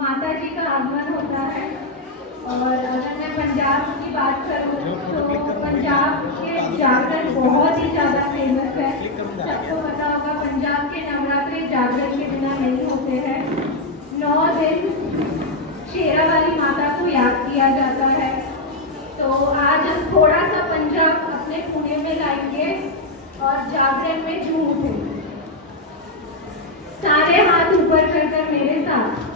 माता जी का आगमन होता है। और अगर मैं पंजाब की बात करूँ तो पंजाब के जागरण बहुत ही ज़्यादा फेमस है। सबको पता होगा पंजाब के नवरात्रे जागरण के बिना नहीं होते हैं। 9 दिन शेरावाली माता को याद किया जाता है। तो आज हम थोड़ा सा पंजाब अपने पुणे में लाएंगे और जागरण में झूम उठेंगे। सारे हाथ ऊपर करकर मेरे साथ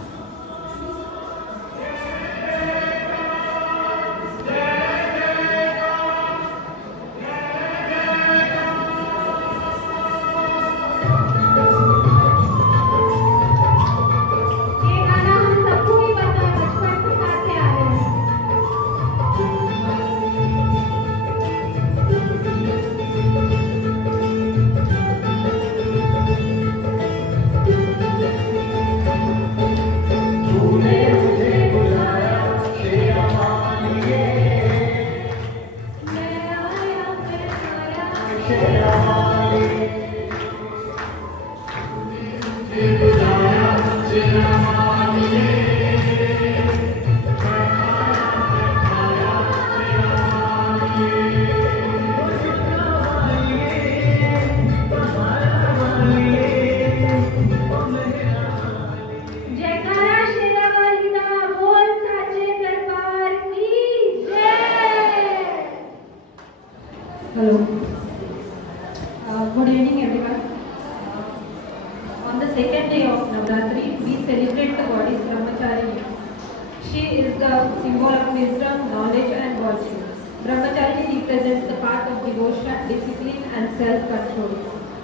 Hello. Good evening, everyone. On the second day of Navratri, we celebrate the goddess Brahmacharini. She is the symbol of wisdom, knowledge, and virtue. Brahmacharini represents the path of devotion, discipline, and self-control.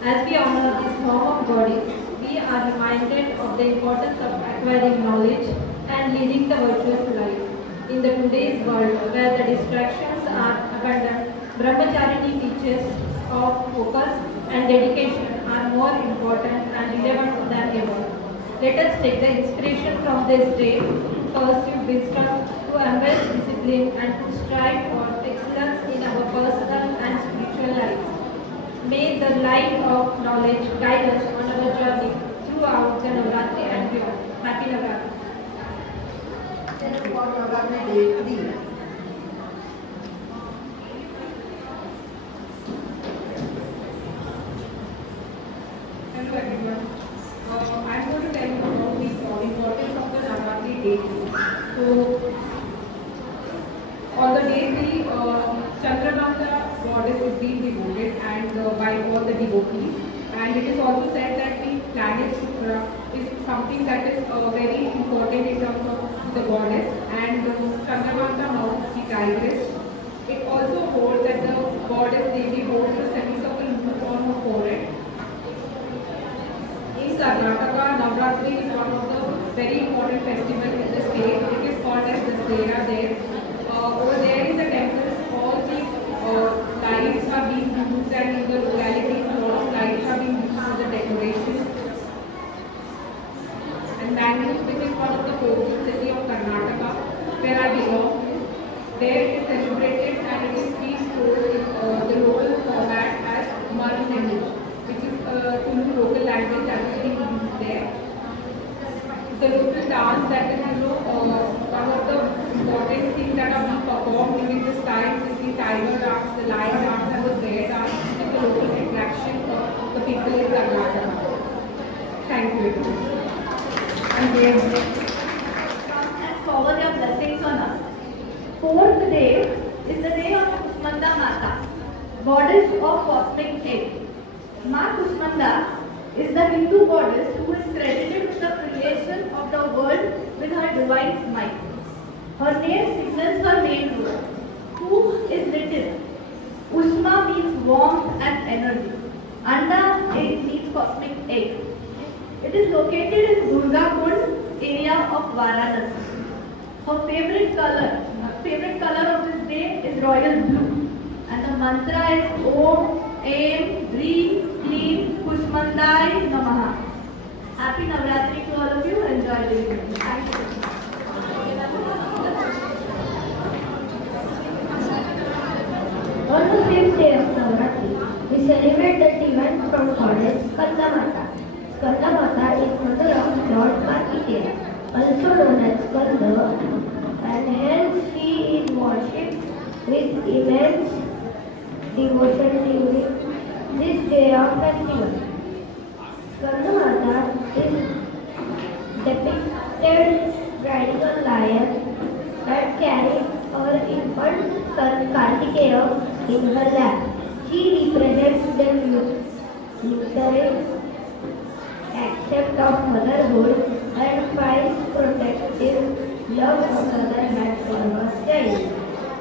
As we honor this form of goddess, we are reminded of the importance of acquiring knowledge and leading the virtuous life. In the today's world, where the distractions are abundant, Brahmacharini teaches of focus and dedication are more important and relevant than ever. Let us take the inspiration from this day to pursue wisdom, to embrace discipline, and to strive for excellence in our personal and spiritual lives. May the light of knowledge guide us on our journey throughout the Navratri and beyond. Happy Navratri. Navratri Day 3. Hello everyone. I'm going to tell you about the importance of the Navratri Day 3. So, on the day 3, Chandramata goddess is being devoted and by all the devotees. And it is also said that the planet Shukra is something that is very important in terms of the goddess, and Chandramata mounts the tigress. It also holds that the goddess Devi holds a semicircle moon on her forehead. In Karnataka, Navratri is one of the very important festivals in the state. It is called as Dasera there. Over there in the temples, all the lights are being used, and in the localities, a lot of lights are being used for the decoration. And Bangalore, which is one of the coastal city of Karnataka, where I belong, there it is celebrated and it is being told in the local format as Marunendu, which is Tulu local language that is being used there. The local dance that is, one of the important things that are being performed during this time is the tiger dance, the lion dance, and the bear dance, which is the local attraction for the people in Karnataka. Thank you. Come and forward your blessings on us. Fourth day is the day of Kushmanda Mata, goddess of cosmic egg. Ma Kushmanda is the Hindu goddess who is credited with the creation of the world with her divine smile. Her name signals her main role. Who is written? Ushma means warmth and energy. Anda means cosmic egg. It is located in Durgakund area of Varanasi. Her favorite color of this day is royal blue. And the mantra is Om, Aim, Dream, Clean, Kushmandai, Namaha. Happy Navratri to all of you. Enjoy the evening. Thank you. On the 5th day of Navratri, we celebrate the divine from goddess Skandamata. Skandamata is mother of Lord Kartikeya. also known as Skanda, and hence she is worshipped with immense devotion during this day of festival. Skandamata is depicted riding a lion and carrying her infant son Kartikeya in her lap. She represents the literary accept of motherhood and finds protective love of mother had for her child.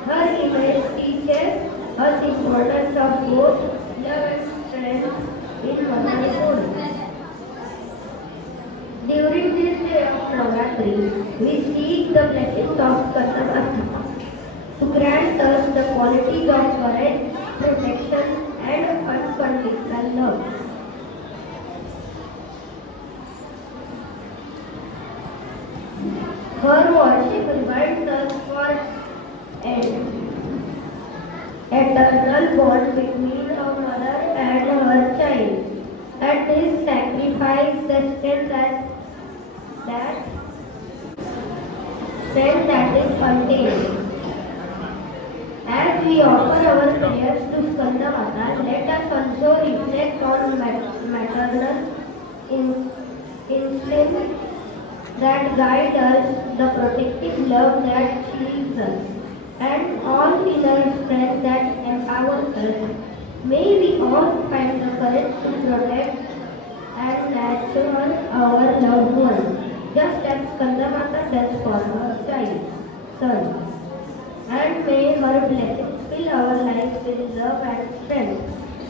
Her image teaches us importance of both love and strength in motherhood. During this day of Navratri, we seek the blessings of Skandamata to grant us the qualities of courage, protection, and unconditional love. Her worship reminds us for an eternal bond between a mother and her child. At this sacrifice, the strength that is contained. As we offer our prayers to Skandamata, let us also reflect on maternal instincts that guide us, the protective love that shields us, and all inner strength that empowers us. May we all find the courage to protect and nurture our loved ones, just as Skandamata does for her child, son. And may her blessings fill our lives with love and strength.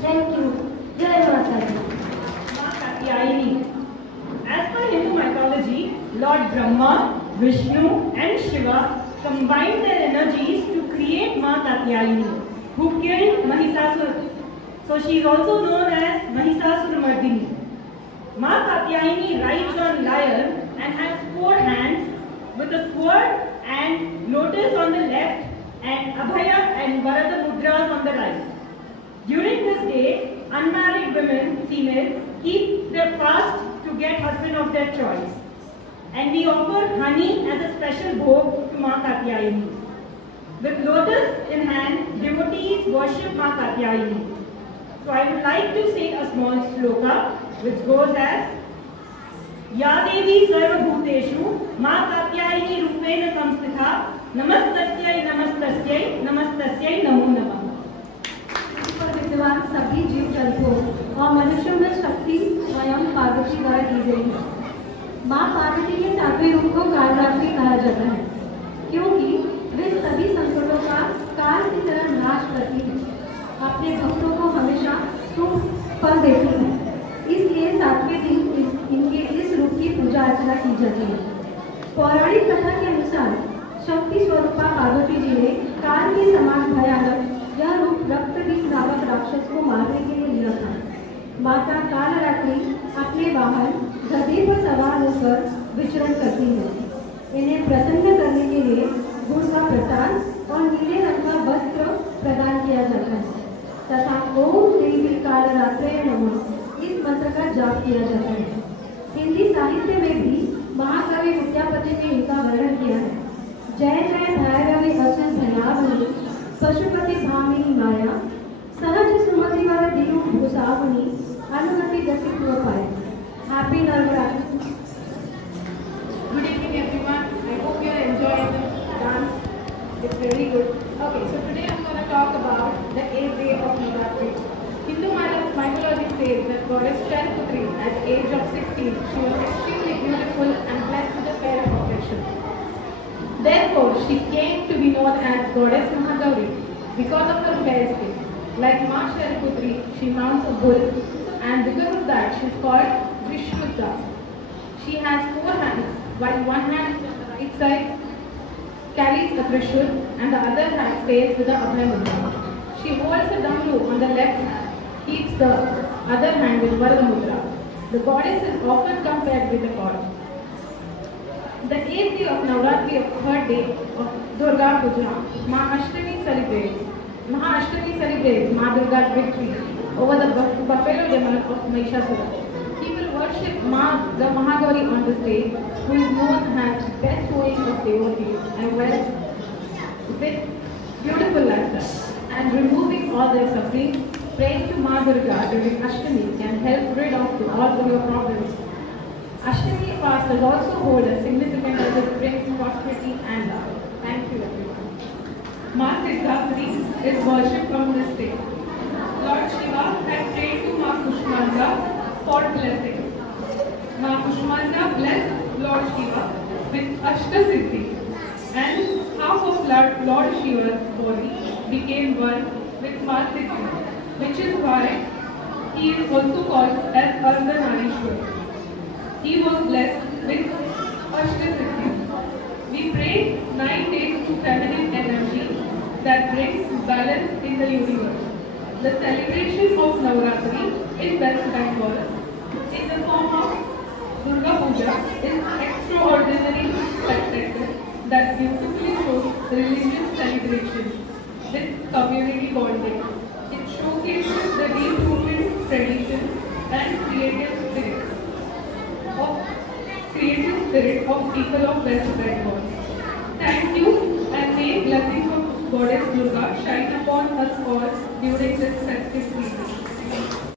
Thank you. Jai Mata Di. Ma Katyayani. As per Hindu mythology, Lord Brahma, Vishnu and Shiva combined their energies to create Ma Katyayani, who killed Mahisasura. So she is also known as Mahisasura-Mardini. Ma Katyayani rides on lion and has 4 hands with a sword and lotus on the left and Abhaya and Varada mudras on the right. During this day, unmarried women, females, keep their fast to get husband of their choice. And we offer honey as a special bhog to Ma Katyayani. With lotus in hand, devotees worship Ma Katyayani. So I would like to sing a small shloka which goes as Ya Devi Sarva Bhuteshu Ma Katyayani Rupena Samstitha Namastasyai Namastasyai Namastasyai Namo Namah. पर विद्यमान सभी जीव जंतुओं और मनुष्यों में शक्ति स्वयं पार्वती द्वारा दी गई है। माँ पार्वती के 7वें रूप को कालरात्रि कहा जाता है, क्योंकि वे सभी संकटों का काल की तरह नाश करती है, अपने भक्तों को हमेशा सुख फल देती है। इसलिए 7वें दिन इनके इस रूप की पूजा अर्चना की जाती है। पौराणिक कथा के अनुसार शक्ति स्वरूपा पार्वती जी ने काल के समान भयानक यह रूप रक्तबीज नामक राक्षस को मारने के लिए लिया था। माता कालरात्रि अपने वाहन गधे पर सवार होकर विचरण करती है। इन्हें प्रसन्न करने के लिए गुड़ का प्रसाद और नीले रंग का वस्त्र प्रदान किया जाता है तथा ओम देवी कालरात्रे नमः इस मंत्र का जाप किया जाता है। हिंदी साहित्य में भी महाकवि विद्यापति ने इनका वर्णन किया है। जय जय भैरवी असुर भयावनी पशुपति भामिनी माया सहज सुमति वर दीनु भूसावनी अनुमति गति पाए। Happy Navratri. Good evening everyone. I hope you are enjoying the dance. It's very good. Okay, so today I'm going to talk about the 8th day of Navratri. Hindu mythology says that goddess Shailputri at the age of 16, she was extremely beautiful and blessed with the fair of perfection. Therefore, she came to be known as goddess Mahagauri because of her fair skin. Like Ma Shailputri, she mounts a bull, and because of that, she is called Vishrudha. She has 4 hands, while one hand on the right side carries the Trishul and the other hand stays with the Abhay Mudra. She holds the Damru on the left hand, keeps the other hand with Varada Mudra. The goddess is often compared with the god. The 8th day of Navratri, of 3rd day of Durga Puja, Maha-Ashtami celebrates Ma Durga's victory over the buffalo demon of Mahishasura. People worship worship the Mahagauri on this day, who is known as best showing of devotees and with beautiful lifestyle and removing all their suffering. Praying to Ma Durga during Ashtami can help rid of all of your problems. Ashtami fast is also hold a significance as it brings prosperity and love. Thank you everyone. Ma Siddhavati is worshipped on this day. Lord Shiva had prayed to Ma Kushmanda for blessings. Ma Kushmanda blessed Lord Shiva with Ashtasiddhi, and half of Lord Shiva's body became one with Ma Siddhi, which is why he is also called as Ardhanarishwar. He was blessed with Ashtasiddhi. We pray 9 days to feminine energy that brings balance in the universe. The celebration of Navratri in West Bengal in the form of Durga Puja is extraordinary spectacle that beautifully shows religious celebration with community bonding. It showcases the deep-rooted tradition and creative spirit of people of West Bengal. Thank you, and may blessings of Goddess Durga shine upon us all during this festive season.